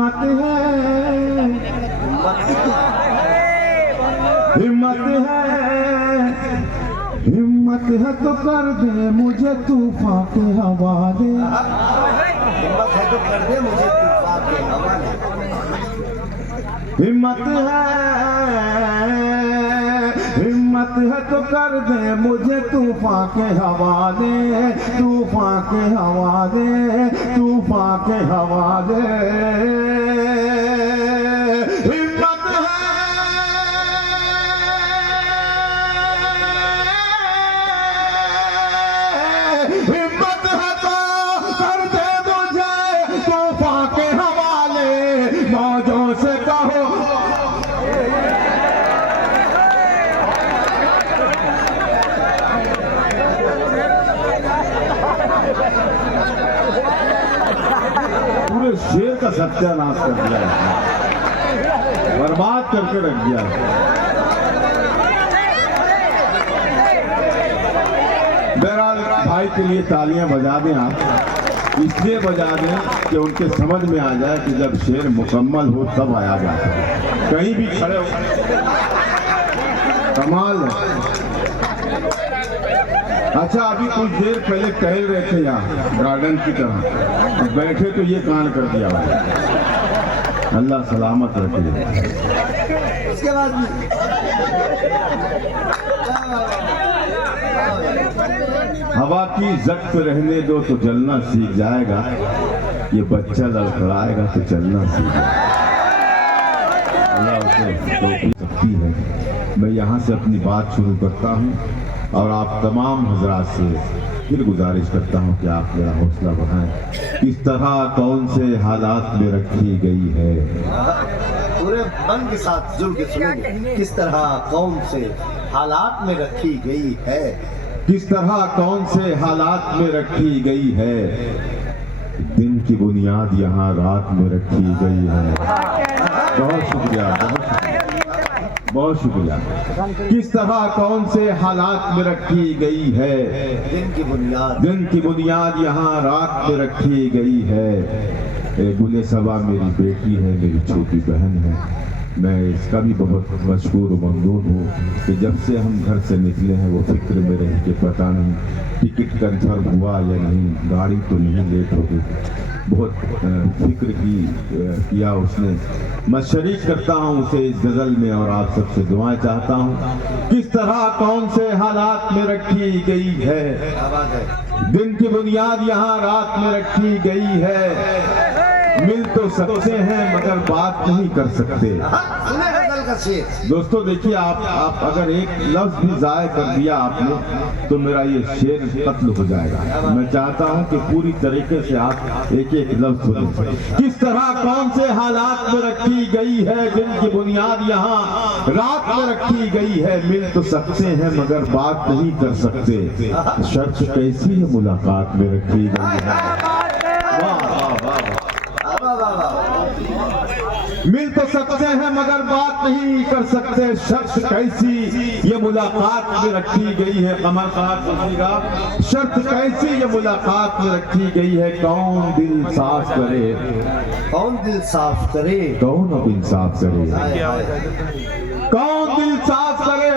हिम्मत है, हिम्मत है, हिम्मत है तो कर दे मुझे तूफान के हवाले। हिम्मत है तो कर दे मुझे तूफान के हवाले। हिम्मत है, हिम्मत है तो कर दे मुझे तूफान के हवाले, तूफान के हवाले, तूफान के हवाले। हिम्मत है, हिम्मत है तो कर दे मुझे तूफान के हवाले। मौजों से कहो पूरे शेर का सत्यानाश कर दिया है, बर्बाद करके रख दिया है। बहरहाल भाई के लिए तालियां बजा दें आप, इसलिए बजा दें कि उनके समझ में आ जाए कि जब शेर मुकम्मल हो तब आया जाता है। कहीं भी खड़े हो, कमाल है। अच्छा, अभी कुछ देर पहले टहल रहे थे यहाँ गार्डन की तरह, बैठे तो ये कांड कर दिया भाई। अल्लाह सलामत रखे। उसके बाद हवा की जख्त रहने दो तो जलना सीख जाएगा, ये बच्चा लड़खड़ाएगा तो चलना सीख जाएगा। अल्लाह उसे तौफीक सकती है। मैं यहाँ से अपनी बात शुरू करता हूँ और आप तमाम हजरात से फिर गुजारिश करता हूँ कि आप मेरा हौसला बढ़ाएं। इस तरह कौन से हालात में रखी गई है, पूरे मन के साथ जुड़ के सुनेंगे। किस तरह कौन से हालात में रखी गई है, किस तरह कौन से हालात में रखी गई है। दिन की बुनियाद यहाँ रात में रखी गई है। बहुत शुक्रिया, बहुत शुक्रिया। किस तरह कौन से हालात में रखी गई है, दिन की बुनियाद, दिन की बुनियाद यहाँ रात में रखी गई है। गुले सबा मेरी बेटी है, मेरी छोटी बहन है। मैं इसका भी बहुत मशहूर ममनून हूँ कि जब से हम घर से निकले हैं वो फिक्र में रही कि पता नहीं टिकट कंफर्म हुआ या नहीं, गाड़ी तो नहीं लेट हो गई। बहुत फिक्र किया उसने। मैं शरीक करता हूँ उसे इस गज़ल में और आप सबसे दुआएं चाहता हूँ। किस तरह कौन से हालात में रखी गई है, दिन की बुनियाद यहाँ रात में रखी गई है। मिल तो सकते हैं मगर बात नहीं कर सकते। दोस्तों देखिए, आप अगर एक लफ्ज भी जाया कर दिया आपने तो मेरा ये शेर कत्ल हो जाएगा। मैं चाहता हूं कि पूरी तरीके से आप एक एक लफ्ज सुनें। किस तरह कौन से हालात में रखी गई है, दिन की बुनियाद यहाँ रात में रखी गई है। मिल तो सकते हैं मगर बात नहीं कर सकते। शर्त कैसी है मुलाकात में रखी गई है। मिल तो सकते हैं मगर बात नहीं कर सकते। शर्त कैसी ये मुलाकात में रखी गई है। कमर साहब सुनिएगा, शर्त कैसी ये मुलाकात में रखी गई है। कौन दिल साफ करे, कौन दिल साफ करे, कौन अब इंसाफ करे, कौन दिल साफ करे,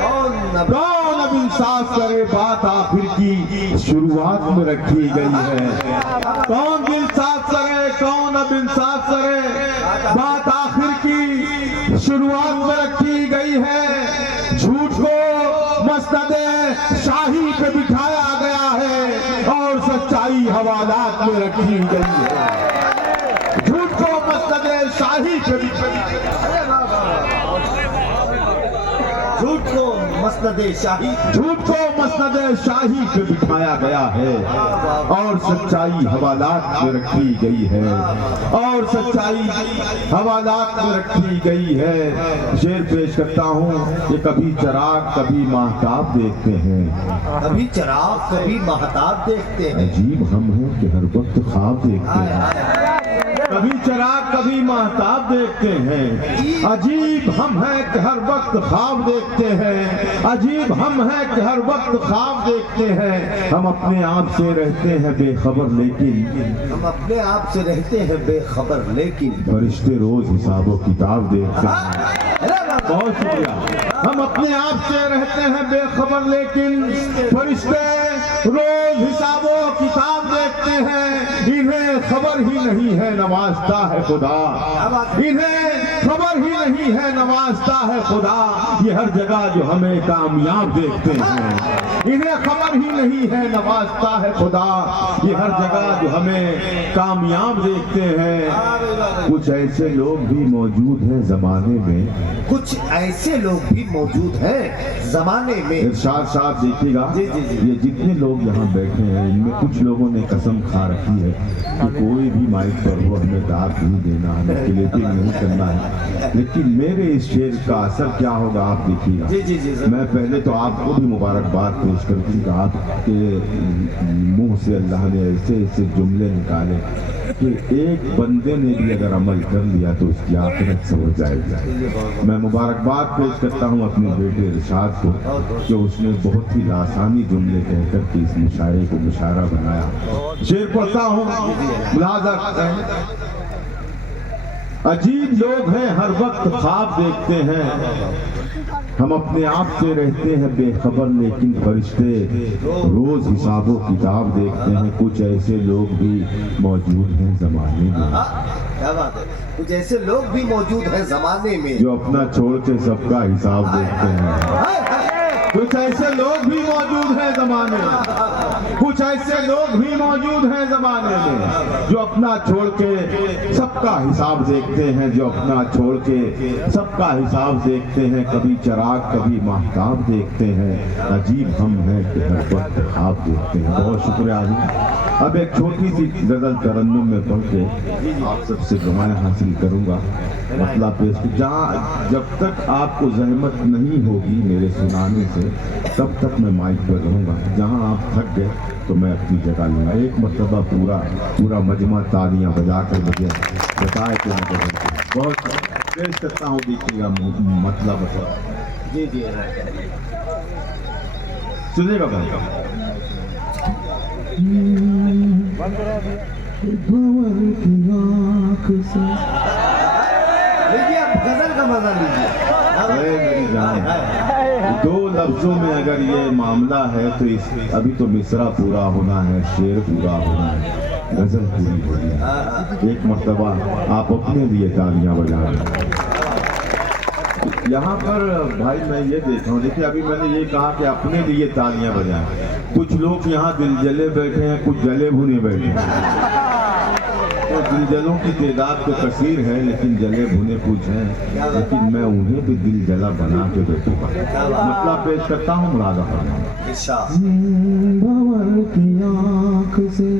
कौन अब इंसाफ करे। बात आखिर की शुरुआत में रखी गई है। कौन दिल साफ करे, कौन अब इंसाफ करे। बात आखिर की शुरुआत में रखी गई है। झूठ को मस्नदे शाही पे बिठाया गया है और सच्चाई हवालात में रखी गई है। झूठ को मस्नदे शाही पे झूठ को मस्नदे शाही, झूठ को मस्नदे शाही पे बिठाया गया है और सच्चाई हवालात में रखी गई है, और सच्चाई हवालात में रखी गई है। शेर पेश करता हूँ कि कभी चिराग कभी महताब देखते हैं, कभी चिराग कभी महताब देखते हैं। अजीब हम हैं कि हर वक्त ख्वाब देखते हैं। कभी चिराग कभी महताब देखते हैं। अजीब हम हैं कि हर वक्त ख्वाब देखते हैं। अजीब हम हैं कि हर वक्त ख्वाब देखते हैं। हम अपने आप से रहते हैं बेखबर लेकिन हम अपने आप से रहते हैं बेखबर लेकिन फरिश्ते रोज हिसाबो किताब देखते हैं। बहुत शुक्रिया। हम अपने आप से रहते हैं बेखबर लेकिन फरिश्ते रोज हिसाबो किताब देखते हैं। इन्हें खबर ही नहीं है नवाजता है खुदा। इन्हें खबर ही नहीं है नवाजता है खुदा। ये हर जगह जो हमें कामयाब देखते हैं। इन्हें खबर ही नहीं है नवाजता है खुदा। ये हर जगह जो हमें कामयाब देखते हैं। कुछ ऐसे लोग भी मौजूद हैं जमाने में। कुछ ऐसे लोग भी मौजूद हैं जमाने में। इरशाद साहब देखिएगा, जी, जी, जी। ये जितने लोग यहाँ बैठे हैं इनमें कुछ लोगों ने कसम खा रखी है कि कोई भी माइक पर हो हमें दाद नहीं देना, हमें क्लिपिंग नहीं करना है। लेकिन मेरे इस शेर का असर क्या होगा आप देखिएगा। जी, जी, जी, मैं पहले तो आपको भी मुबारकबाद पेश करती कि आपके मुंह से अल्लाह ने ऐसे ऐसे जुमले निकाले कि एक बंदे ने भी अगर अमल कर लिया तो उसकी आखिरत से हो जाएगी। मैं मुबारकबाद पेश करता हूँ अपने बेटे इरशाद को कि उसने बहुत ही लासानी जुमले कहकर के इस मुशायरे को मुशायरा बनाया। शेर पढ़ता हूँ, मुलाजा करें। अजीब लोग हैं हर वक्त ख्वाब देखते हैं। हम अपने आप से रहते हैं बेखबर लेकिन फरिश्ते रोज हिसाबो किताब देखते हैं। कुछ ऐसे लोग भी मौजूद हैं जमाने में। क्या बात है। कुछ ऐसे लोग भी मौजूद हैं जमाने में जो अपना छोड़ के सबका हिसाब देखते हैं। कुछ ऐसे लोग भी मौजूद हैं जमाने में। कुछ ऐसे लोग भी मौजूद हैं जमाने में जो अपना छोड़ के सबका हिसाब देखते हैं। जो अपना छोड़ के सबका हिसाब देखते हैं। कभी चिराग कभी महताब देखते हैं। अजीब हम हैं कि हर वक्त ख्वाब देखते हैं। बहुत शुक्रिया आदमी। अब एक छोटी सी गजल तरन्नुम में पढ़ के आप सबसे दुआएं हासिल करूंगा। मतलब पेश जहाँ जब तक आपको जहमत नहीं होगी मेरे सुनाने से तब तक मैं माइक पर रहूँगा। जहाँ आप थक गए तो मैं अपनी जगह लूँगा। एक मरतबा पूरा मजमा तालियां बजा कर मुझे बताए कि मैं बहुत पेश करता हूँ। देखिएगा मतलब जी जी सुनिएगा भाई। लीजिए आप गजल का मजा अरे मेरी जान, लीजिए। दो लफ्जों में अगर ये मामला है तो अभी तो मिसरा पूरा होना है, शेर पूरा होना है, गजल पूरी होनी है। एक मर्तबा आप अपने लिए तालियां बजा रहे। यहाँ पर भाई मैं ये देख रहा हूँ, देखिए अभी मैंने ये कहा कि अपने लिए तालियां बजाएं। कुछ लोग यहाँ दिल जले बैठे हैं, कुछ जले भुने बैठे हैं। तो दिल जलों की तादाद तो कसीर है लेकिन जले भुने कुछ हैं। लेकिन मैं उन्हें भी दिल जला बना के बैठूंगा। मतलब पेश करता हूँ मुरादा भंवर की आँख से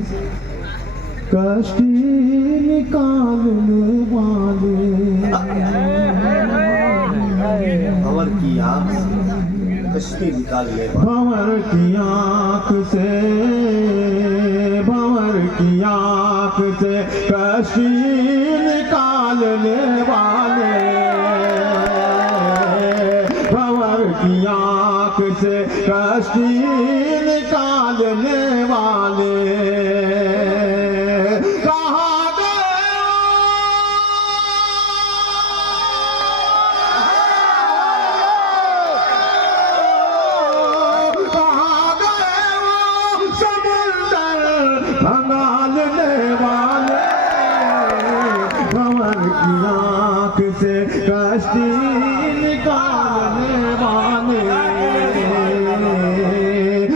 कश्ती निकालने वाले, भंवर की आँख से कश्ती निकालने वाले, भंवर की आँख से, भंवर की आँख से कश्ती निकालने वाले, भंवर की आँख से कश्ती निकालने वाले। कश्ती निकालने वाले,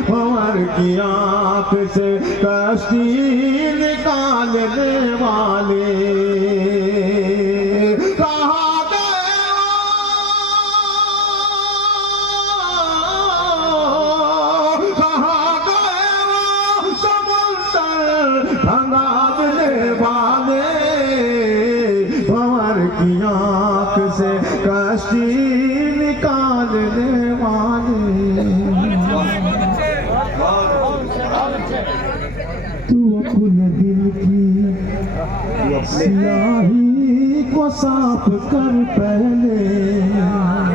भंवर की आँख से कश्ती निकालने वाले। कहाँ गए कहाँ गए वो समुंदर भगाने वाले, भंवर की आँख से कश्ती निकालने वाले। तू अपने दिल की सियाही को साफ कर पहले,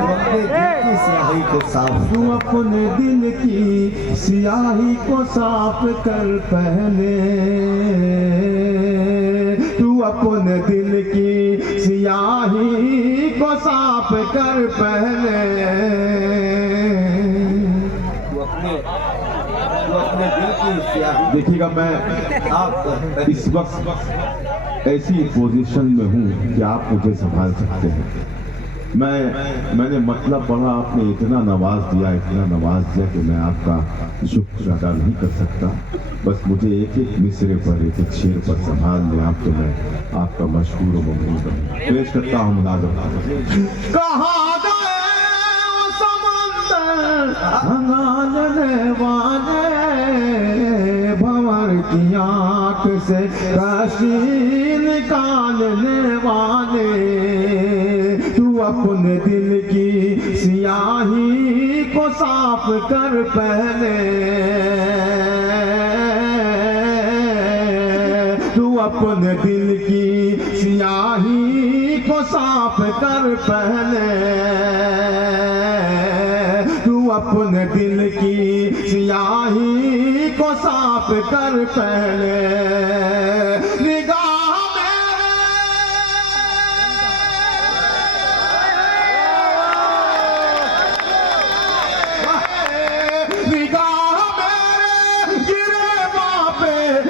अपने दिल की स्याही को साफ तू अपने दिल की सियाही को साफ कर पहले, तू अपने दिल की सियाही को साफ कर पहले। तू अपने दिल की स्याही देखिएगा, मैं साफ कर इस वक्त ऐसी पोजीशन में हूँ कि आप मुझे संभाल सकते हैं। मैंने मतलब पढ़ा, आपने इतना नवाज दिया कि मैं आपका शुक्र अदा नहीं कर सकता। बस मुझे एक एक मिसरे पर, एक एक शेर पर संभाल लें आप, तो मैं आपका मशहूर व ममनून बनूं। पेश करता हूँ मुनाज़र। कहाँ गए वो समंदर भगाने वाले, भंवर की आँख से कशी निकालने वाले, तू अपने दिल की सियाही को साफ कर पहले, तू अपने दिल की सियाही को साफ कर पहले, तू अपने दिल की सियाही को साफ कर पहले।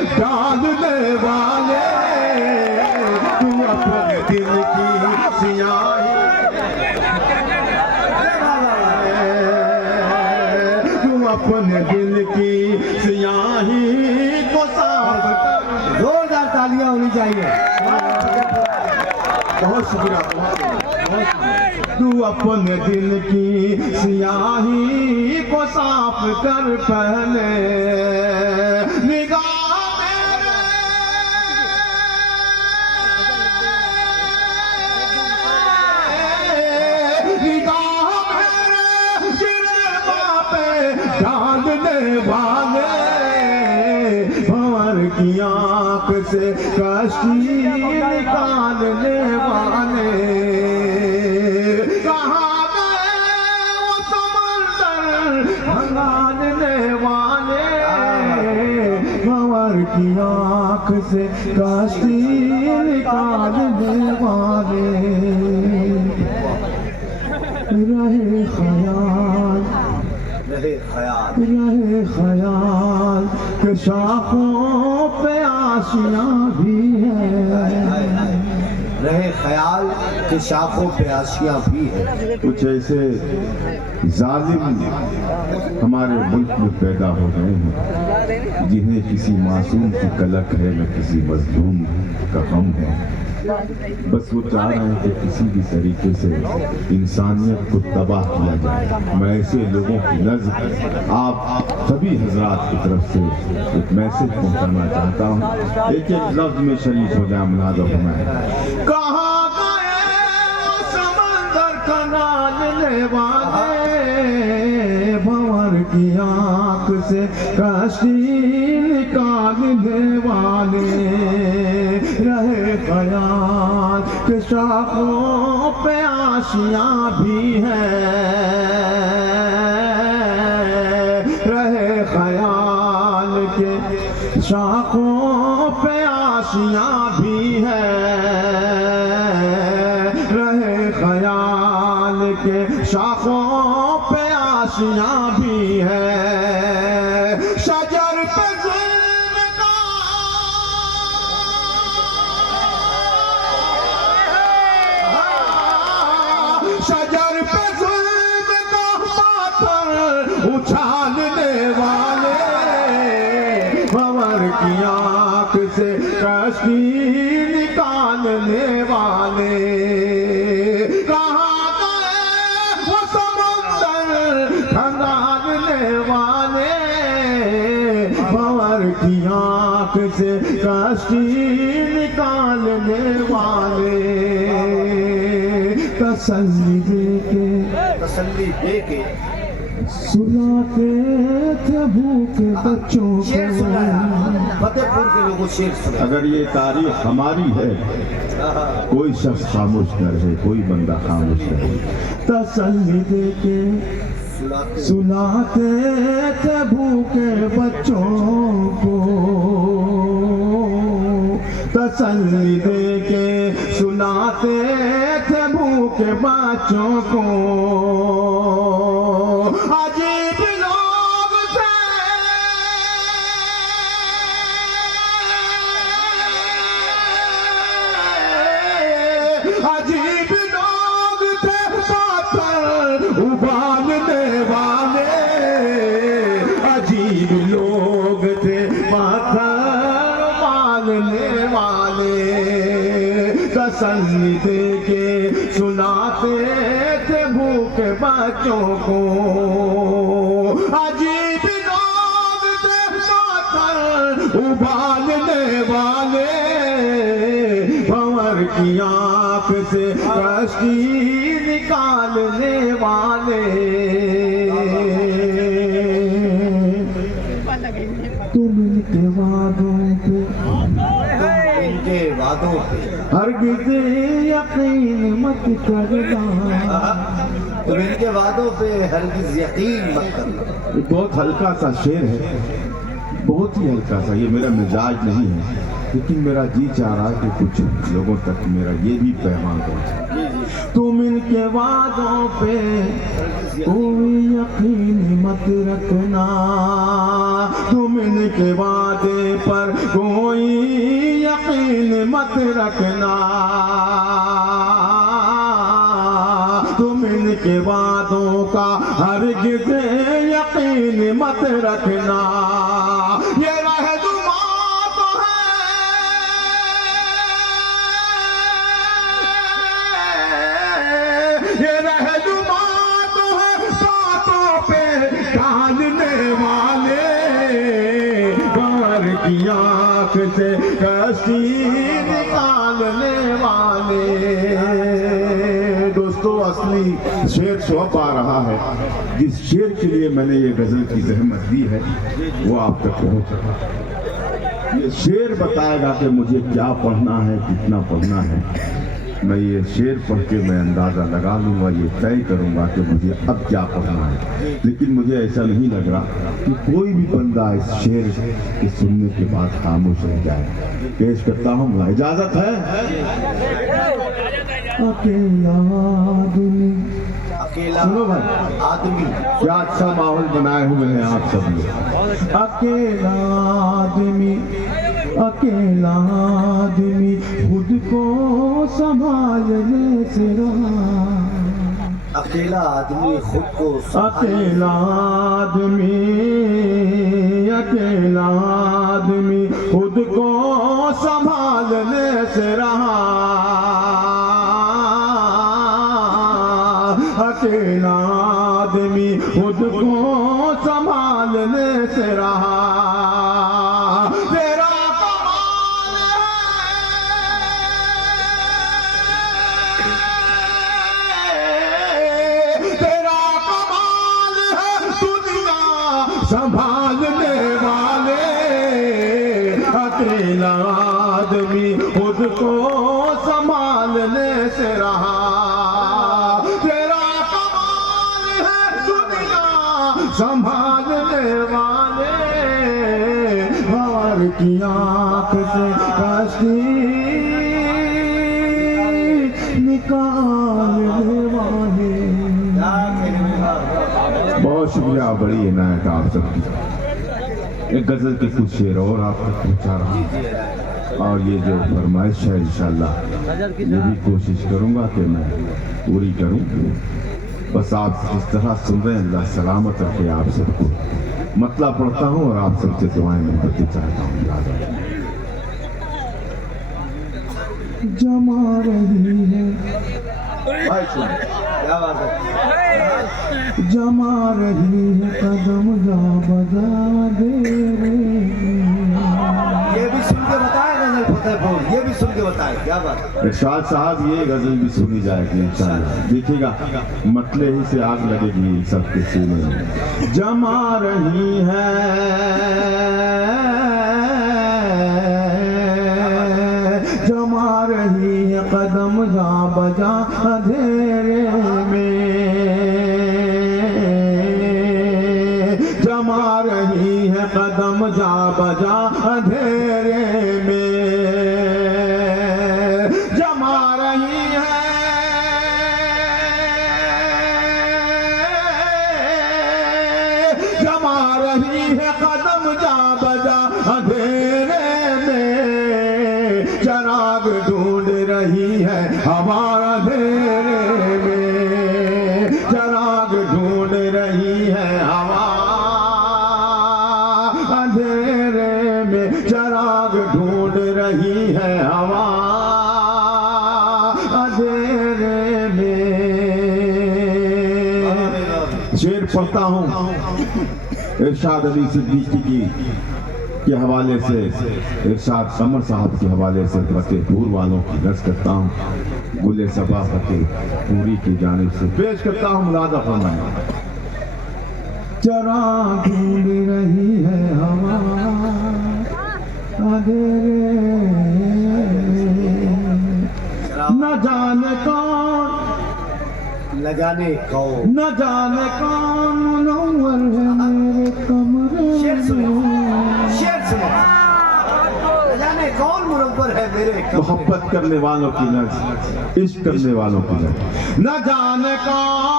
डालने वाले, तू अपने दिल की सियाही, तू अपने दिल की सियाही को साफ कर। जोरदार तालियां होनी चाहिए। बहुत शुक्रिया, तू अपने दिल की सियाही को साफ कर पहले, निगाह डालने वाले, भंवर की आँख से कशी निकालने वाले, कहाँ गए वो समंदर भगाने वाले, भंवर की आँख से कशी निकालने वाले। रहे ख्याल, रहे ख्याल के शाखों पे आशियाँ भी है, रहे ख्याल के शाखों पे आशियाँ भी है। कुछ ऐसे जालिम हमारे मुल्क में पैदा हो गए हैं जिन्हें किसी मासूम की कलक है न किसी मजलूम का गम है। बस वो चाह रहे हैं कि किसी भी तरीके से इंसानियत को तबाह किया जाए। मैं ऐसे लोगों की नज़र आप सभी हजरात की तरफ से एक मैसेज पहुंचाना चाहता हूँ। एक एक लफ्ज में शरीक हो जाए मुनाज़र फरमाएं। कहाँ गए समंदर का नालने वाले, भंवर की आँख से कशी निकालने वाले, रहे ख्याल के शाखों पे आशियाँ भी है, रहे ख्याल के शाखों पे आशियाँ भी है, रहे ख्याल के शाखों पे आशियाँ भी है। शजर पे शजर पे जुल्म का पाथर उछालने वाले, भंवर की आँख से कशी निकालने वाले, कहाँ गए वो समंदर खंगालने वाले, भंवर की आँख से कशी निकालने वाले। तसल्ली दे के सुलाते थे भूखे बच्चों को, फतेहपुर के लोगों शेर सुने। अगर ये तारीख हमारी है, हाँ, कोई शख्स खामोश न रहे, कोई बंदा खामोश न रहे। तसल्ली दे के सुनाते थे भूखे बच्चों को, तसल्ली दे के सुनाते थे भूखे बच्चों को। अजीब लोग थे, अजीब लोग थे, पाथर उबालने वाले, अजीब लोग थे, पाथर उबालने वाले। तसल्ली दे के सुनाते थे भूखे बच्चों को। अजीब लोग थे, पाथर उबालने वाले, भंवर की आंख से कश्ती निकालने वाले। तुम इनके वादों पे, इनके वादों पे हरगिज़ यकीन मत करना। तुम इनके वादों पे हरगिज यकीन मत करना। ये बहुत हल्का सा शेर है, बहुत ही हल्का सा। ये मेरा मिजाज नहीं है, लेकिन मेरा जी चाह रहा है कि कुछ लोगों तक मेरा ये भी पैगाम पहुंचे। तुम इनके वादों पे कोई यकीन मत रखना, तुम इनके वादे पर कोई यकीन मत रखना, तुम इनके वादों का हरगिज़ यकीन मत रखना। ये रहनुमा तो है, ये रहनुमा तो है, बातों पे डालने वाले, बाहर की आंख से कश्ती निकालने वाले। दोस्तों, असली शेर तो अब आ रहा है। जिस शेर के लिए मैंने ये गजल की जहमत दी है, वो आप तक पहुंच रहा। ये शेर बताएगा कि मुझे क्या पढ़ना है, कितना पढ़ना है। मैं ये शेर पढ़ के मैं अंदाज़ा लगा लूँगा, ये तय करूँगा कि मुझे अब क्या पढ़ना है। लेकिन मुझे ऐसा नहीं लग रहा कि कोई भी बंदा इस शेर के सुनने के बाद खामोश रह जाए। पेश करता हूँ, इजाज़त है। अकेला आदमी, अकेला सुनो भाई, आदमी, क्या अच्छा माहौल बनाए हुए हैं आप सब लोग। अकेला आदमी, अकेला आदमी खुद को संभालने से रहा। अकेला आदमी खुद को अकेला आदमी, अकेला आदमी खुद को संभालने से रहा। अकेला आदमी खुद को संभालने से रहा। तेरा कमाल है, तेरा कमाल है, दुनिया संभालने वाले। अकेला आदमी खुद को संभालने से रहा। संभालने वाले, हार की आंख से कश्ती निकालने वाले। बहुत शुक्रिया, बड़ी इनायत आप सबकी। एक गजल के कुछ शेर और आप तक पहुंचा रहा हूँ, और ये जो फरमाइश है इंशाल्लाह ये भी कोशिश करूंगा कि मैं पूरी करूं। बस आप जिस तरह सुन रहे हैं, अल्लाह सलामत रखे आप सबको। मतला पढ़ता हूँ और आप सबसे दुआएं मिलती चाहता हूँ। याद जमा रही है भाई, क्या बात है। जमा रही है कदम, जा बजा दे रे। ये भी सुन के बताए गजल फतेहपुर, ये भी सुन के बताए, क्या बात है। इरशाद साहब, ये गजल भी सुनी जाएगी इंशाल्लाह। देखिएगा, मतले ही से आग लगेगी सबके सीने में। जमा रही है जमा रही है कदम जा बजा अंधेरे में, जमा रही है कदम जा बजा अंधेरे में, जमा रही है कदम जा बजा अंधेरे में, चराग ढूंढ रही है हवा अंधेरे में, चराग ढूंढ रही है हवा अंधेरे में, चराग ढूंढ रही है हवा अंधेरे में। शेर पढ़ता हूँ इरशाद अली सिद्दीकी के हवाले से, इरशाद समर साहब के हवाले से फतेहपुर वालों की दर्ज करता हूँ, गुले सबा फतेहपुरी की जानिब से पेश करता हूँ। मुलादा फरमाएं। चराग ढूंढ रही है हवा अंधेरे, न जाने कौन, न जाने कौन, न जाने कौन मुनव्वर है मेरे कमरे। शेर सुनो, शेर सुनो। न जाने कौन मुनव्वर है मेरे कमरे। मोहब्बत करने वालों की नज़र, इश्क करने वालों की नज़र, न जाने कौन,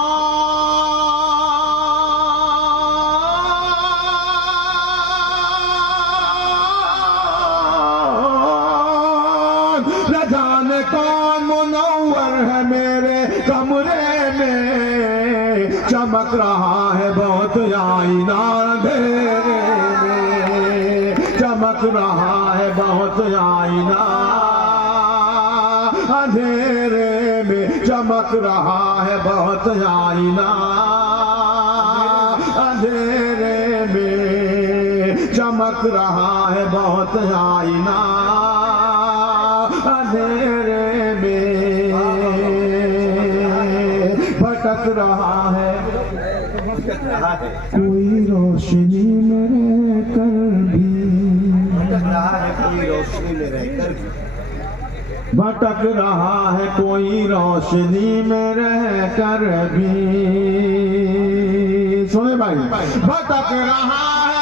न जाने कौन मुनव्वर है मेरे कमरे में, चमक रहा है बहुत आईना अंधेरे में, चमक रहा है बहुत आईना अंधेरे में, चमक रहा है बहुत आईना अंधेरे में, चमक रहा है बहुत आईना अंधेरे में, भटक रहा है कोई रोशनी में रहकर भी, भटक रहा है कोई रोशनी में रहकर भी, भटक रहा है कोई रोशनी में रहकर भी। सुने भाई, भटक रहा है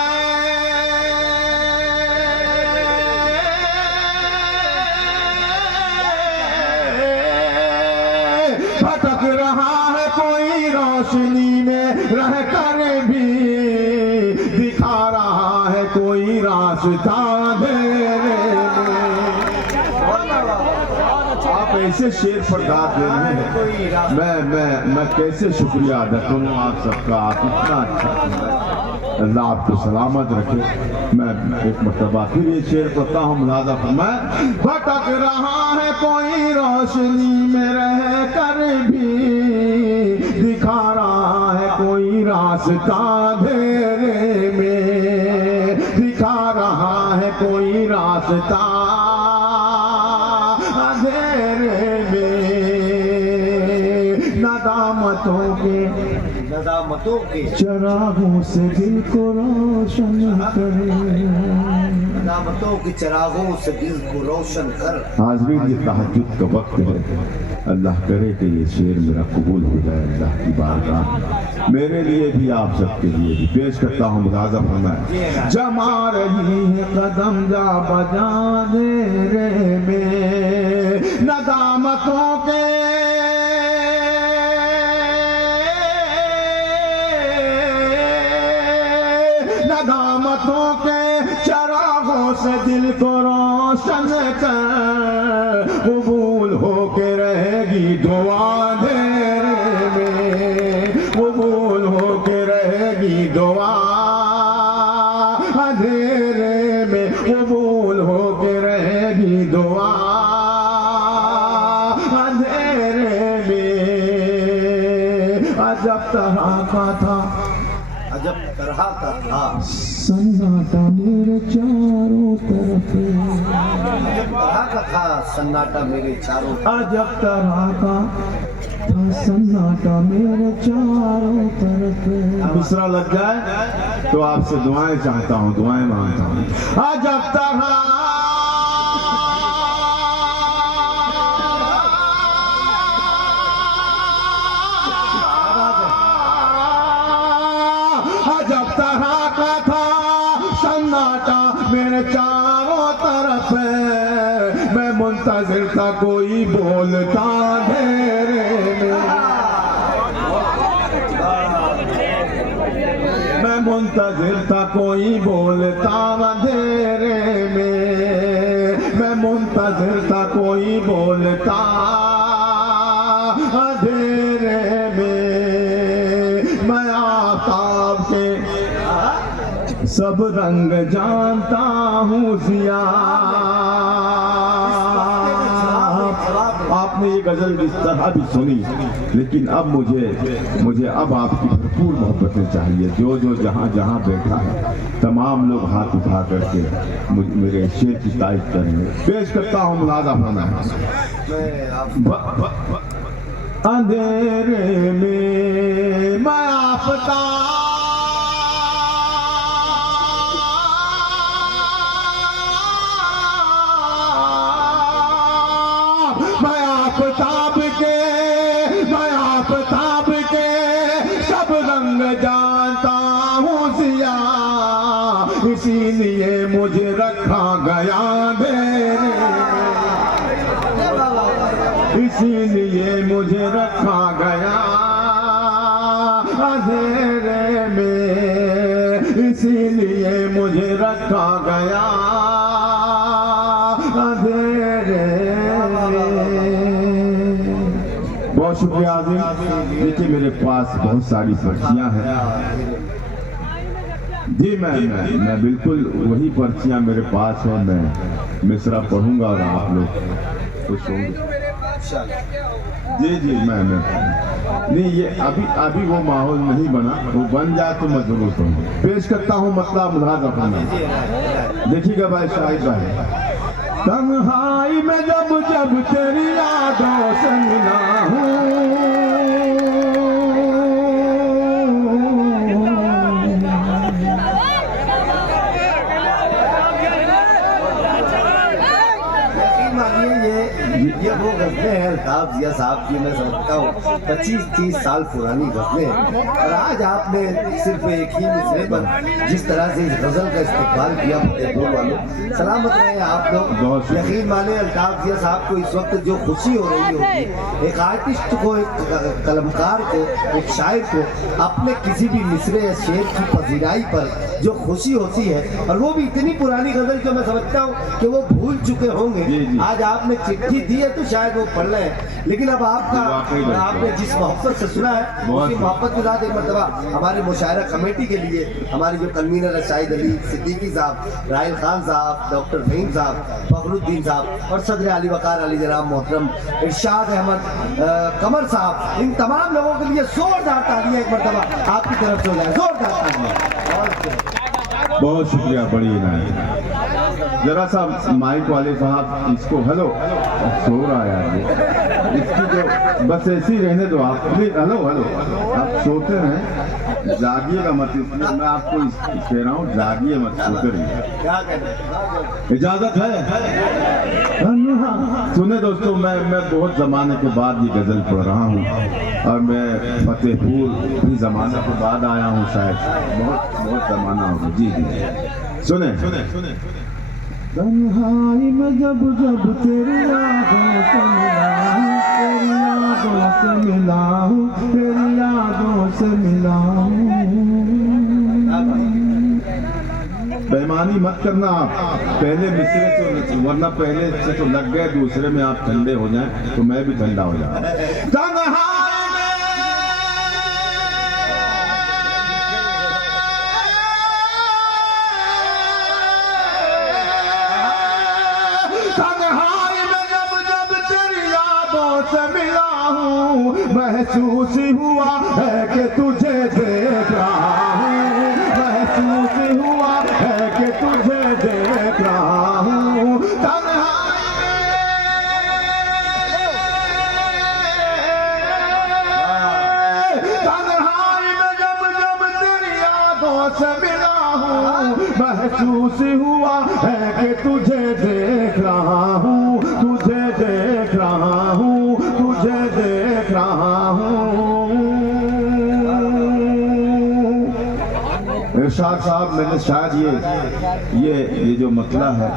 भटक रहा है कोई रोशनी में रहकर भी, दिखा रहा है कोई रास्ता अंधेरे में। आप ऐसे शेर पर दाद दे रहे हैं, मैं कैसे शुक्रिया अदा करूं आप सबका। आप इतना अच्छा सुंदर, अल्लाह आपको सलामत रखे। मैं एक मरतबा फिर ये शेर पढ़ता हूँ। मुलादा फरमाएं। भटक रहा है कोई रोशनी में रहकर भी, दिखा रहा है कोई रास्ता अंधेरे में, दिखा रहा है कोई रास्ता अंधेरे में, नदामतों के चिरागों से दिल को रोशन करे, नदामतों के चिरागों से दिल को रोशन कर। हाज़रीन, ये तहज्जुद का वक्त है। अल्लाह करे कि ये शेर मेरा कबूल हो जाए अल्लाह की बारगाह, मेरे लिए भी आप सबके लिए भी। पेश करता हूँ मुलाज़ा फरमाएं। जमा रही है कदम जा बजा अंधेरे में, नदामतों के नदामतों के चरागों से दिल को रोशन कर, कबूल होके रहेगी दुआ अंधेरे में, कबूल होके रहेगी दुआ अंधेरे में, कबूल होके रहेगी दुआ अंधेरे में। अजब तरह का था, अजब तरह का था सन्नाटा मेरे चारों तरफ, अजब तरह का था सन्नाटा मेरे चारों तरफ, अजब तरह का था सन्नाटा मेरे चारों तरफ। दूसरा लग जाए तो आपसे दुआएं चाहता हूँ, दुआएं मांगता हूँ। अजब तरह मुंतजिर था कोई बोलता अंधेरे में, मैं मुंतजिर था कोई बोलता अंधेरे में, मैं मुंतजिर था कोई बोलता अंधेरे में। मैं आफताब के सब रंग जानता हूँ जिया। आपने ये गजल इस तरह भी सुनी, लेकिन अब मुझे अब आपकी भरपूर मोहब्बतें चाहिए। जो जो जहाँ जहाँ बैठा है तमाम लोग हाथ उठा करके मेरे शेर की तारीफ करेंगे। पेश करता हूँ मुलाजा फरमाएं। अंधेरे में मैं आपका आफताब के सब रंग जानता हूँ जिया, इसीलिए मुझे रखा गया अंधेरे, इसीलिए मुझे रखा गया अंधेरे में, इसीलिए मुझे रखा गया अंधेरे में। बहुत शुक्रिया आज़िम। देखिए मेरे पास बहुत सारी पर्चियां हैं जी, मैं बिल्कुल वही पर्चियां मेरे पास है। मैं मिसरा पढ़ूंगा और आप लोग खुश होंगे। जी मैं नहीं, ये अभी वो माहौल नहीं बना, वो बन जाए तो मैं जरूर कहूँगा। पेश करता हूँ मतलब मुलाजा फरमाएं। देखिएगा भाई शाहिद भाई, तन्हाई में जब जब तेरी यादों से मिला हूँ, ये वो गज़लें हैं अल्ताफ जिया साहब की, मैं समझता हूँ 25-30 साल पुरानी गज़लें हैं। और आज आपने सिर्फ एक ही मिसरे पर जिस तरह से इस गज़ल का इस्तेमाल किया फतेहपुर वालों, सलामत रहे आप लोग। यकीन माने अल्ताफ जिया साहब को इस वक्त जो खुशी हो रही होगी, एक आर्टिस्ट को, एक कलमकार को, एक शायर को अपने किसी भी मिसरे या शेर की पजीराई पर जो खुशी होती है, और वो भी इतनी पुरानी गज़ल जो मैं समझता हूँ कि वो भूल चुके होंगे। आज आपने चिट्ठी दी है तो शायद वो पढ़ रहे हैं, लेकिन अब आपने जिस मोहब्बत से सुना है उसी मोहब्बत के साथ एक मरतबा हमारे मुशायरा कमेटी के लिए हमारे जो कन्वीनर है शाहिद अली सिद्दीकी साहब, राहिल खान साहब, डॉक्टर फहीम साहब, फखरुद्दीन साहब और सदर अली वकार अली जनाब मोहतरम इरशाद अहमद कमर साहब, इन तमाम लोगों के लिए जोरदार तालियां एक मरतबा आपकी तरफ से हो जाए, जोरदार तालियां। बहुत शुक्रिया, बड़ी इनायत। जरा सा माइक वाले साहब इसको हेलो, सो रहा है यार, इसकी जो बस ऐसी रहने दो आप प्लीज। हेलो आप सोते हैं, जागिएगा मत, इसलिए मैं आपको कह रहा हूँ जागिए मत, सोते रहिए। इजाजत है? सुने दोस्तों, मैं बहुत जमाने के बाद ये गजल पढ़ रहा हूँ और मैं फतेहपुर भी जमाने के बाद आया हूँ, शायद बहुत जमाना होगा। जी सुने तन्हाई में जब जब तेरी यादों से मिला हूँ, तेरी यादों से मिला हूँ, तेरी यादों से मिला हूँ। बेईमानी मत करना आप, पहले मिसरे तो, वरना पहले से तो लग गए, दूसरे में आप ठंडे हो जाएं तो मैं भी ठंडा हो जाऊँ। महसूस हुआ है कि तुझे देख रहा हूँ, महसूस हुआ है कि तुझे देख रहा हूँ। तन्हाई में जब जब तेरी यादों से मिला हूँ, महसूस हुआ है कि तुझे देख रहा हूँ, तुझे देख रहा हूँ, तुझे देख रहा हूँ। इरशाद साहब, मैंने शायद ये जो मतला है,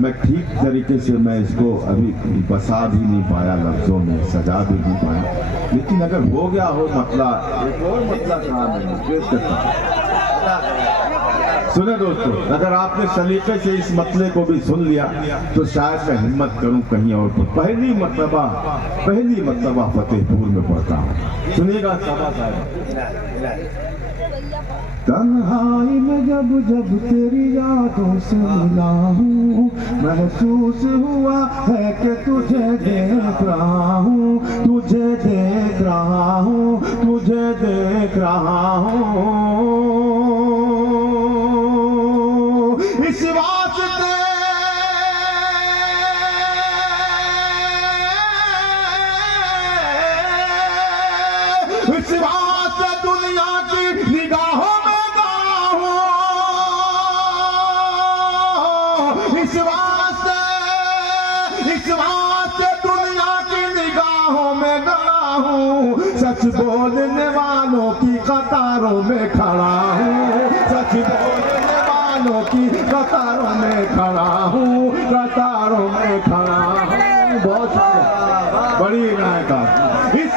मैं ठीक तरीके से मैं इसको अभी बसा भी नहीं पाया, लफ्जों में सजा भी नहीं पाया, लेकिन अगर हो गया हो मतला, एक और मतला कहा मैंने पेश करता हूं। सुने दोस्तों, अगर आपने सलीके से इस मतले को भी सुन लिया तो शायद मैं हिम्मत करूं कहीं और पर। पहली मर्तबा फतेहपुर में पढ़ता हूं, सुनिएगा सबा साहब। तन्हाई में जब जब तेरी यादों से मिला हूँ, महसूस हुआ है कि तुझे देख रहा हूँ, तुझे देख रहा हूँ, तुझे देख रहा हूँ। इस वास्ते दुनिया की निगाहों में गया हूँ, इस वास्ते दुनिया की निगाहों में गया हूँ। सच बोलने वालों की कतारों में खड़ा हूँ, सच बोलने वालों की कतारों में खड़ा हूँ, कतारों में खड़ा हूँ। बहुत बड़ी नायक इस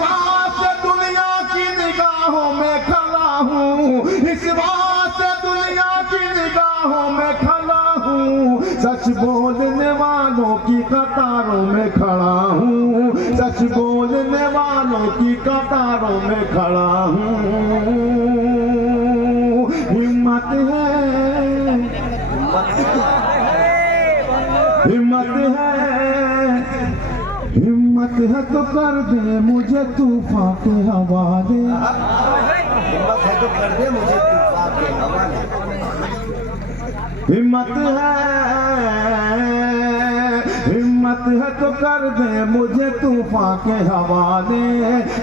वास्ते दुनिया की निगाहों में खड़ा हूँ, इस वास्ते दुनिया की निगाहों में खड़ा हूँ। सच बोलने वालों की कतारों में खड़ा हूँ, सच बोलने वालों की कतारों में खड़ा हूँ। हिम्मत है, हिम्मत है तो कर दे मुझे तूफान के हवाले, हिम्मत है तो कर दे मुझे तूफान के हवाले। हिम्मत है तो कर दे मुझे तूफान के हवाले,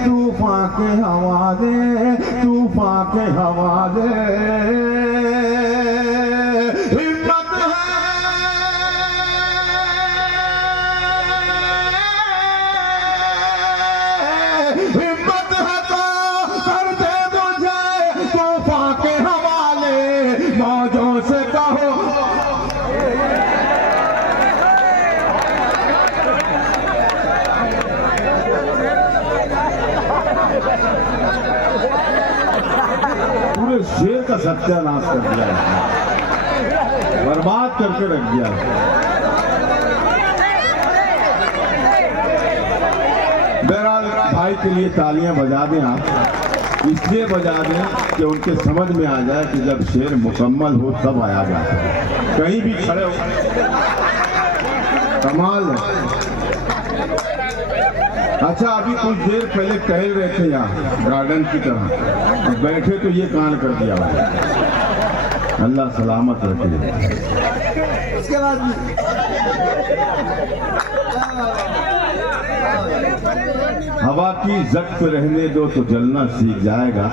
तूफान के हवाले, तूफान के हवाले। हिम्मत है तो कर दे मुझे तूफान के हवाले, मौजों से कहो पूरे शेर का सत्यानाश कर दिया, बर्बाद करके रख दिया। बहरहाल भाई के लिए तालियां बजा दें आप, इसलिए बजा दें कि उनके समझ में आ जाए कि जब शेर मुकम्मल हो तब आया जाता है, कहीं भी खड़े हो। कमाल है। अच्छा, अभी कुछ देर पहले टहल रहे थे यहाँ गार्डन की तरह, अब बैठे तो ये कांड कर दिया। अल्लाह सलामत रखे। उसके बाद हवा की जक पे रहने दो तो जलना सीख जाएगा,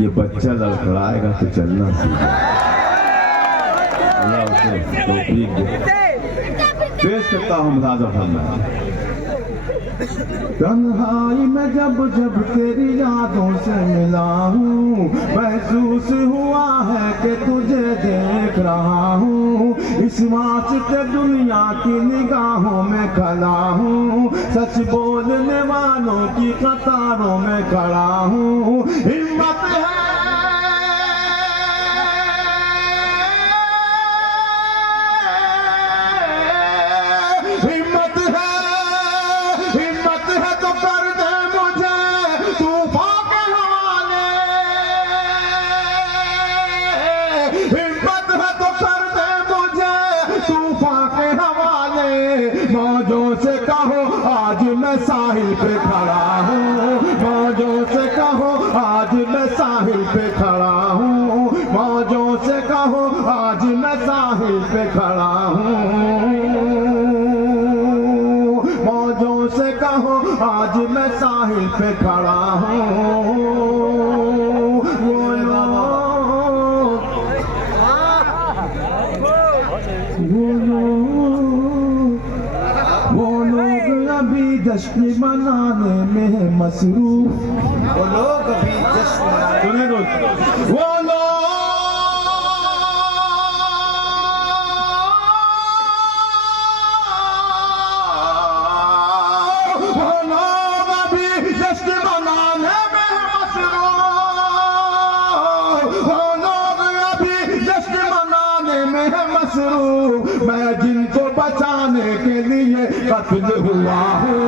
ये बच्चा लड़खड़ाएगा तो चलना सीख जाएगा। अल्लाह उसे तौफीक दे। पेश करता हूँ मुलाज़ा फरमाया। तन्हाई में जब जब तेरी यादों से मिला हूँ, महसूस हुआ है कि तुझे देख रहा हूँ। इस वास्ते दुनिया की निगाहों में खड़ा हूँ, सच बोलने वालों की कतारों में खड़ा हूँ। हिम्मत है, हिम्मत है, हिम्मत है तो कर दे मुझे तूफान के हवाले, हिम्मत है तो कर दे मुझे तूफान के हवाले। मौजों से कहो आज मैं साहिल पे खड़ा हूँ, मौजों से कहो आज मैं साहिल पे खड़ा हूँ, मौजों से कहो आज मैं साहिल पे खड़ा हूँ, मौजों से कहो आज मैं साहिल पे खड़ा हूँ। वो लोग अभी जश्न मनाने में मसरूफ। वो लोग अभी जश्न मनाने सुने दोस्त, वो लोग अभी जश्न मनाने में मसरूफ, वो लोग अभी जश्न मनाने में मसरूफ। मैं जिनको बचाने के लिए कत्ल हुआ हूँ,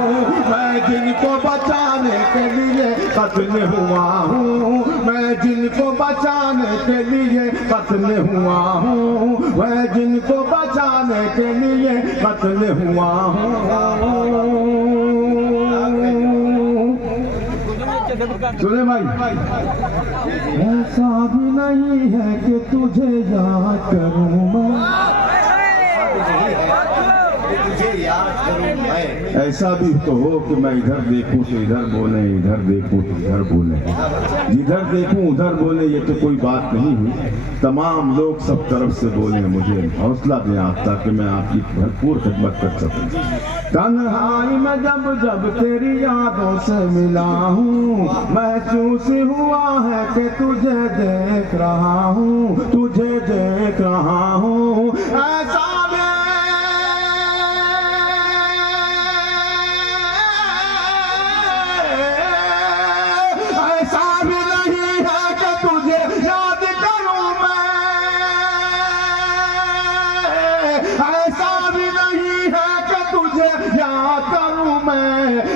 मैं जिनको बचाने के लिए कत्ल हुआ हूँ, मैं जिनको बचाने के लिए कत्ल हुआ हूँ, मैं जिनको बचाने के लिए कत्ल हुआ हूँ। सुने भाई, ऐसा भी नहीं है कि तुझे याद करूँ मैं, तुझे याद करूं मैं। ऐसा भी तो हो कि मैं इधर देखूं तो इधर बोले, इधर देखूं तो इधर बोले, जिधर देखूं उधर बोले, ये तो कोई बात नहीं हुई। तमाम लोग सब तरफ से बोले, मुझे हौसला दें आप, ताकि मैं आपकी भरपूर खिदमत कर सकूं। तन्हाई में जब जब तेरी यादों से मिला हूँ, महसूस हुआ है कि तुझे देख रहा हूँ, तुझे देख रहा हूँ। ऐसा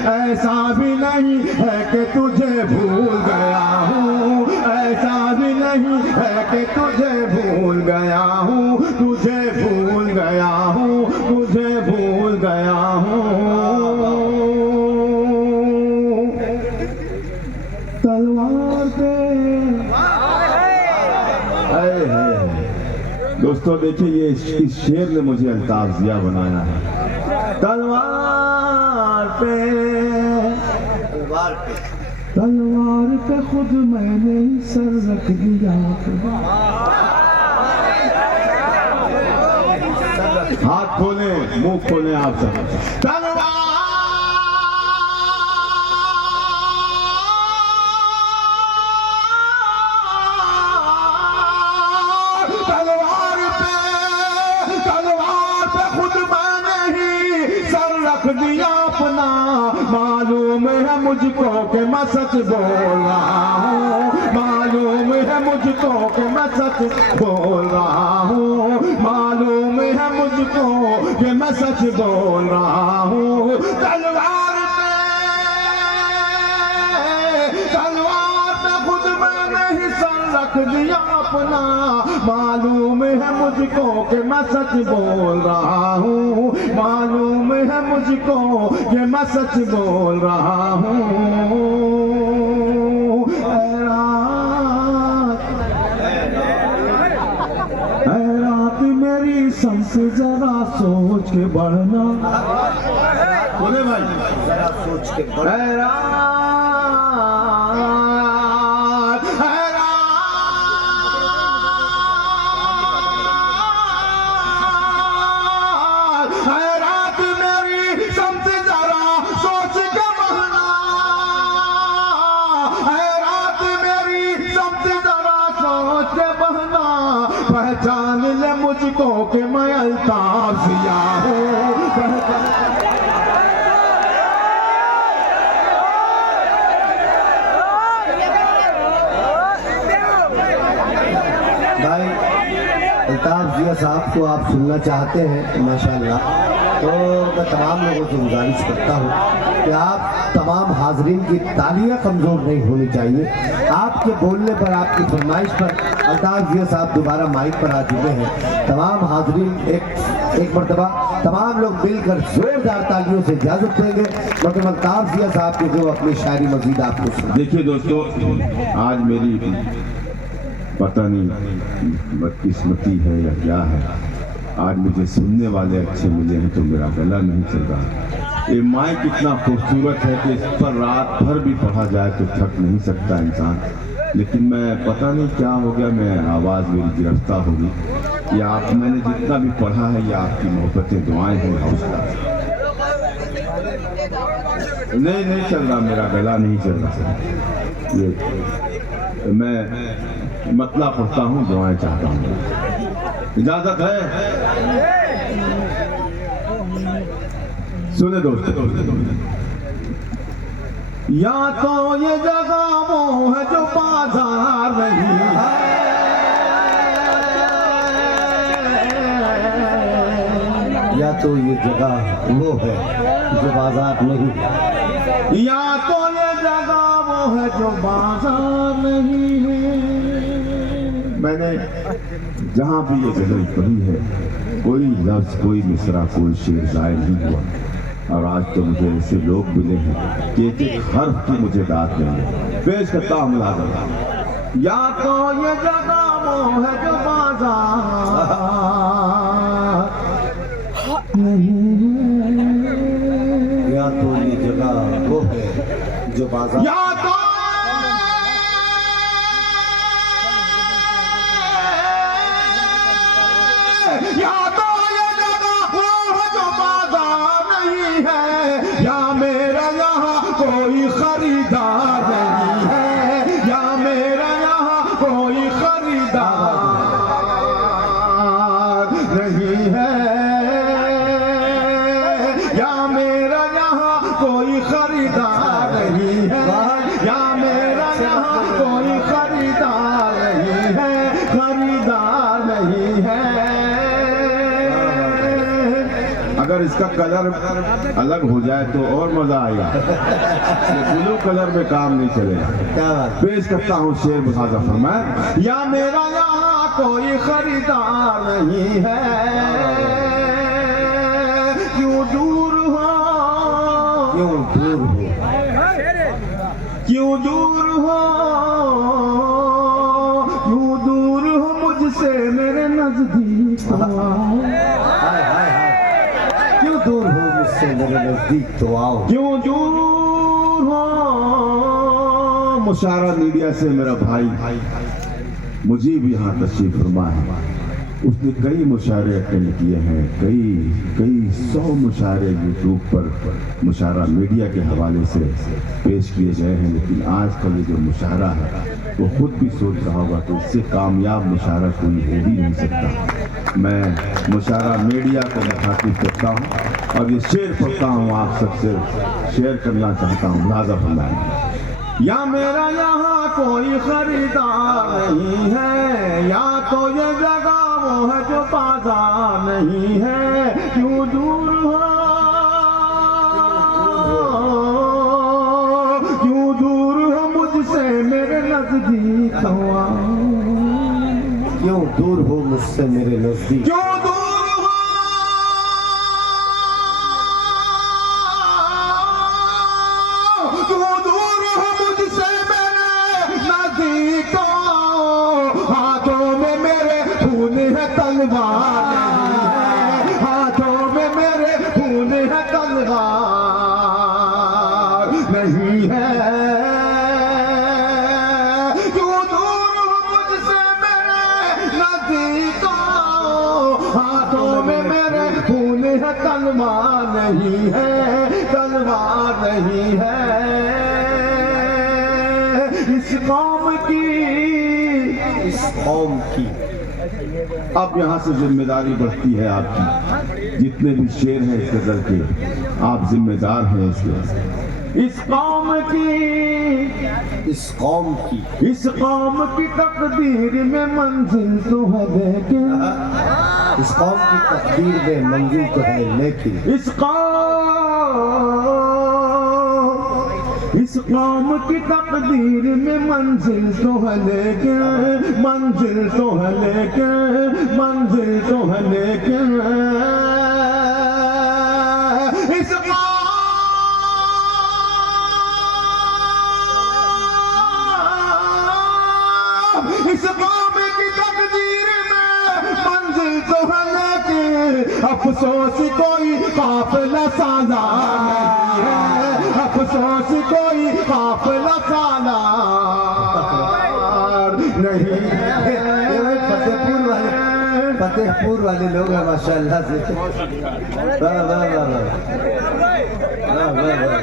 ऐसा भी नहीं है कि तुझे भूल गया हूँ, ऐसा भी नहीं है कि तुझे भूल गया हूँ, तुझे भूल गया हूँ, तुझे भूल गया हूँ। तलवार पे दोस्तों देखिए, ये इस शेर ने मुझे अल्ताफ जिया बनाया है। तलवार पे तलवार पे खुद मैंने ही सर रख दिया। हाथ खोले, मुंह खोले आप सब। तलवार पे खुद मैंने ही सर रख दिया अपना। मालूम है मुझको कि मैं सच बोल रहा हूँ, मालूम है मुझको कि मैं सच बोल रहा हूँ, मालूम है मुझको कि मैं सच बोल रहा हूँ। तलवार पे खुद मैंने ही सर रख दिया अपना। मालूम है मुझको कि मैं सच बोल रहा हूँ, मालूम है मुझको कि मैं सच बोल रहा हूँ। ऐ रात मेरी संस जरा सोच के बढ़ना। बोले भाई, जरा सोच के बढ़। ऐ रात पहचान ले मुझको कि मैं अल्ताफ जिया हूँ। भाई अल्ताफ जिया साहब को आप सुनना चाहते हैं माशाल्लाह, तो मैं तमाम लोगों से गुजारिश करता हूँ कि आप तमाम हाजरीन की तालियां कमज़ोर नहीं होनी चाहिए। आपके बोलने पर, आपकी फरमाइश पर अल्ताफ जिया साहब दोबारा माइक पर आ चुके हैं। तमाम हाजरीन एक मरतबा तमाम लोग मिलकर जोरदार तालियों से इजाज़त देंगे, मतलब अल्ताफ जिया साहब के जो अपनी शायरी मजीद आपको सुना। देखिए दोस्तों, आज मेरी पता नहीं बदकिस्मती है या क्या है, आज मुझे सुनने वाले अच्छे मिले हैं तो मेरा गला नहीं चल रहा। ये माइक इतना खूबसूरत है कि इस पर रात भर भी पढ़ा जाए तो थक नहीं सकता इंसान, लेकिन मैं पता नहीं क्या हो गया, मैं आवाज़ मेरी गिरफ्तार होगी। या आप, मैंने जितना भी पढ़ा है, ये आपकी मोहब्बतें, दुआएं हैं, हौसला। नहीं चल रहा, मेरा गला नहीं चल रहा। ये मैं मतला पढ़ता हूँ, दुआएं चाहता हूँ। इजाजत है? सुने दोस्तों, या तो ये जगह वो है जो बाजार नहीं है, या तो ये जगह वो है जो बाजार नहीं है, या तो ये जगह वो है जो बाजार नहीं है। मैंने जहाँ भी ये गजल पढ़ी है, कोई लफ्ज, कोई मिसरा, कोई शेर जाय नहीं हुआ। और आज तो मुझे ऐसे लोग मिले हैं कि एक एक हर्फ की मुझे दाद देंगे। पेश करता हूँ मुलाज़म। या तो ये जगह वो है जो बाजार नहीं है, या तो ये जगह वो है जो बाजार, या तो ये जगह वो है जो बाजार नहीं है, या मेरा यहाँ कोई खरीदार नहीं है, या मेरा यहाँ कोई खरीदार नहीं है, या मेरा यहाँ कोई खरीदार नहीं है, या मेरा यहाँ कोई खरीदार नहीं है, खरीदार नहीं है। अगर इसका कलर अलग हो जाए तो और मजा आएगा। ये ब्लू कलर में काम नहीं चलेगा। क्या बात। पेश करता हूँ शेर मुहाजा फरमाए। या मेरा यहाँ कोई खरीदार नहीं है, क्यों दूर हो, क्यों दूर हो, क्यों दूर हो, क्यों दूर हो मुझसे मेरे नजदीक आओ। हाय हाय हाय, क्यों दूर हो मुझसे मेरे नजदीक तो आओ। क्यों दूर हो। मुशारा मीडिया से मेरा भाई मुजीब यहाँ तशरीफ फरमा है। उसने कई मुशारे अटेंड किए हैं, कई 100 मुशारे यूट्यूब पर मुशारा मीडिया के हवाले से पेश किए गए हैं। लेकिन आज का ये जो मुशारा है वो खुद भी सोच रहा होगा कि इससे कामयाब मुशारा कोई हो ही नहीं सकता। मैं मुशारा मीडिया को मुखातिब करता हूँ और ये शेर पढ़ता हूँ, आप सबसे शेयर करना चाहता हूँ। लाजा फरमाएं। या मेरा यहाँ कोई खरीदार नहीं है, या तो ये जगह वो है जो बाजार नहीं है, क्यों दूर हो, क्यों दूर हो मुझसे मेरे नजदीक आओ। क्यों दूर हो मुझसे मेरे नजदीक, क्यों दूर हो, क्यों दूर हो मुझसे मेरे नजदीक आओ। हाथों में मेरे खून है तलवार नहीं है, हाथों में मेरे खून है तलवार नहीं है, क्यों दूर हो मुझसे मेरे नजदीक आओ। हाथों में मेरे खून है तलवार नहीं है, तलवार नहीं है। इस कौम की अब यहाँ से जिम्मेदारी बढ़ती है आपकी। जितने भी शेर हैं इस गजल के, आप जिम्मेदार हैं इसके। इस कौम की तकदीर में मंजिल तो है लेकिन, इस कौम की तकदीर में मंजिल तो है लेकिन, इस कौम की तकदीर में मंजिल तो है लेकिन, मंजिल तो है लेकिन, मंजिल तो है लेकिन, इस कौम की तकदीर में मंजिल तो है लेकिन, अफसोस कोई काफिला सालार नहीं है, अफसोस कोई काफिला सालार नहीं है। फतेहपुर वाले लोग हैं माशाल्लाह से। वाह वाह वाह वाह। वाह, वाह, वाह।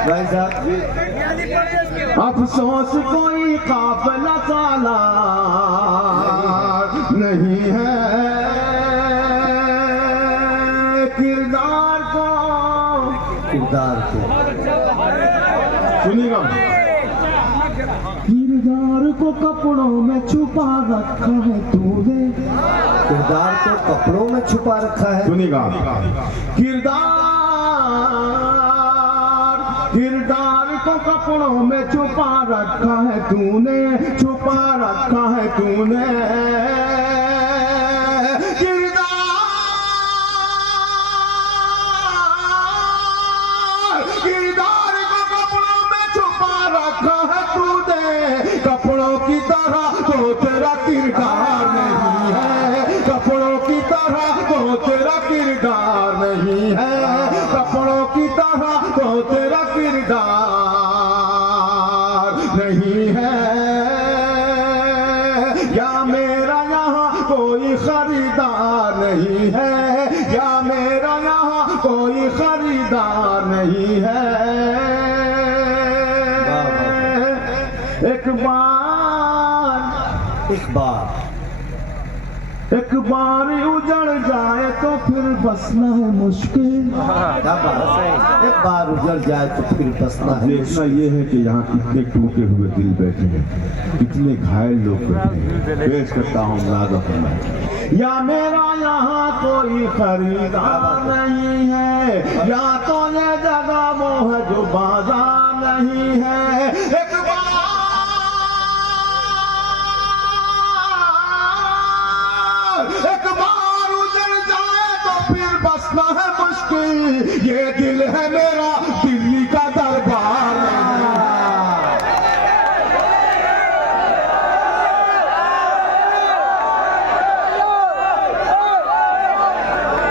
भाई साहब अफसोस कोई काफिला सालार नहीं है, किरदार को सुनिएगा, किरदार को कपड़ों में छुपा रखा है तूने, किरदार को कपड़ों में छुपा रखा है। सुनिएगा, किरदार को कपड़ों में छुपा रखा है तूने, छुपा रखा है तूने, किरदार को कपड़ों में छुपा रखा है तूने, कपड़ों की तरह तो तेरा किरदार नहीं है, कपड़ों की तरह तो तेरा किरदार नहीं है, कपड़ों की तरह तो तेरा किरदार नहीं है, या मेरा यहाँ कोई खरीदार नहीं है, या मेरा यहाँ कोई खरीदार नहीं है। एक बार उजड़ जाए तो फिर बसना है मुश्किल, क्या बात है। एक बार उजड़ जाए तो फिर बसना है। देखना ये है कि यहाँ कितने टूटे हुए दिल बैठे हैं, कितने घायल लोग बैठे हैं। पेश करता हूँ मुलाजा फरमाए, या मेरा यहाँ कोई खरीदार नहीं है, या तो ये जगह वो है जो बाजार नहीं है। एक बार उजड़ जाए तो फिर बसना है मुश्किल, ये दिल है मेरा दिल्ली का दरबार।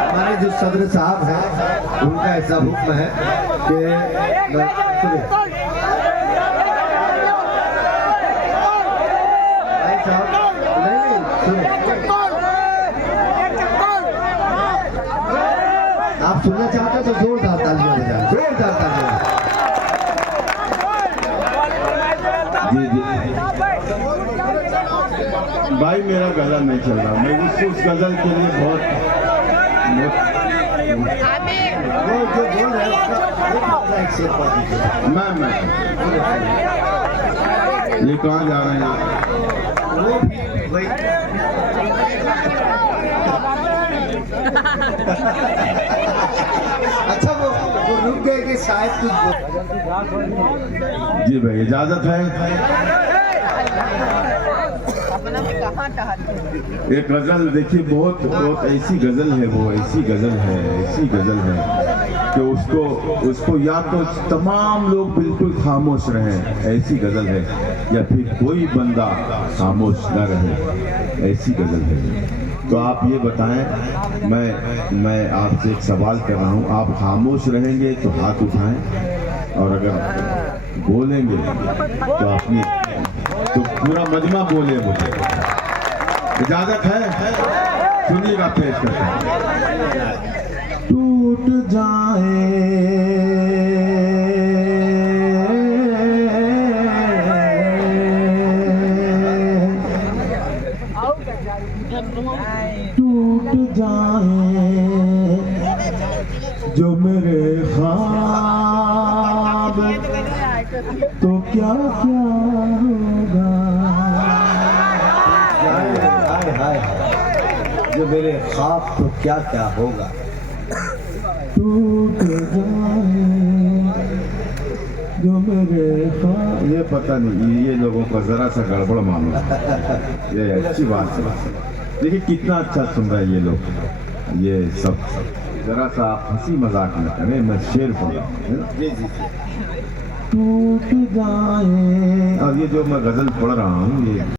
हमारे जो सदर साहब हैं उनका ऐसा हुक्म है कि भाई साहब नहीं सुनो, आप सुनना चाहते हैं तो जोरदार तालियां बजाएं, जोरदार तालियां। जी जी भाई, मेरा गला नहीं चल रहा, मैं उस गजल के लिए बहुत वो जो बोल रहे हैं उसका एक शेर पढ़ दीजिए। मैं ये कहाँ जा रहे हैं? वो वही अच्छा वो रुक गए कि शायद कुछ जी भाई, इजाजत है। एक गजल देखिए, बहुत बहुत ऐसी गजल है, वो ऐसी गजल है, ऐसी गजल है कि उसको या तो तमाम लोग बिल्कुल खामोश रहें, ऐसी गजल है, या फिर कोई बंदा खामोश न रहे, ऐसी गजल है। तो आप ये बताएं, मैं आपसे एक सवाल कर रहा हूँ, आप खामोश रहेंगे तो हाथ उठाएं, और अगर बोलेंगे तो अपनी तो पूरा मजमा बोले मुझे। इजाजत है? सुनिएगा, पेश करते हैं। टूट जाए टूट जाए जो मेरे ख्वाब, तो क्या क्या होगा। हाय हाय, जो मेरे ख्वाब तो क्या क्या होगा। टूट जाए जो मेरे ख्वाब, ये पता नहीं, ये लोगों का जरा सा गड़बड़ मामला है। ये अच्छी बात है, देखिए कितना अच्छा सुन रहा है ये लोग, ये सब जरा सा हंसी मजाक न करें, मैं शेर पढ़ रहा हूँ। टूट जाए, और ये जो मैं गजल पढ़ रहा हूँ ये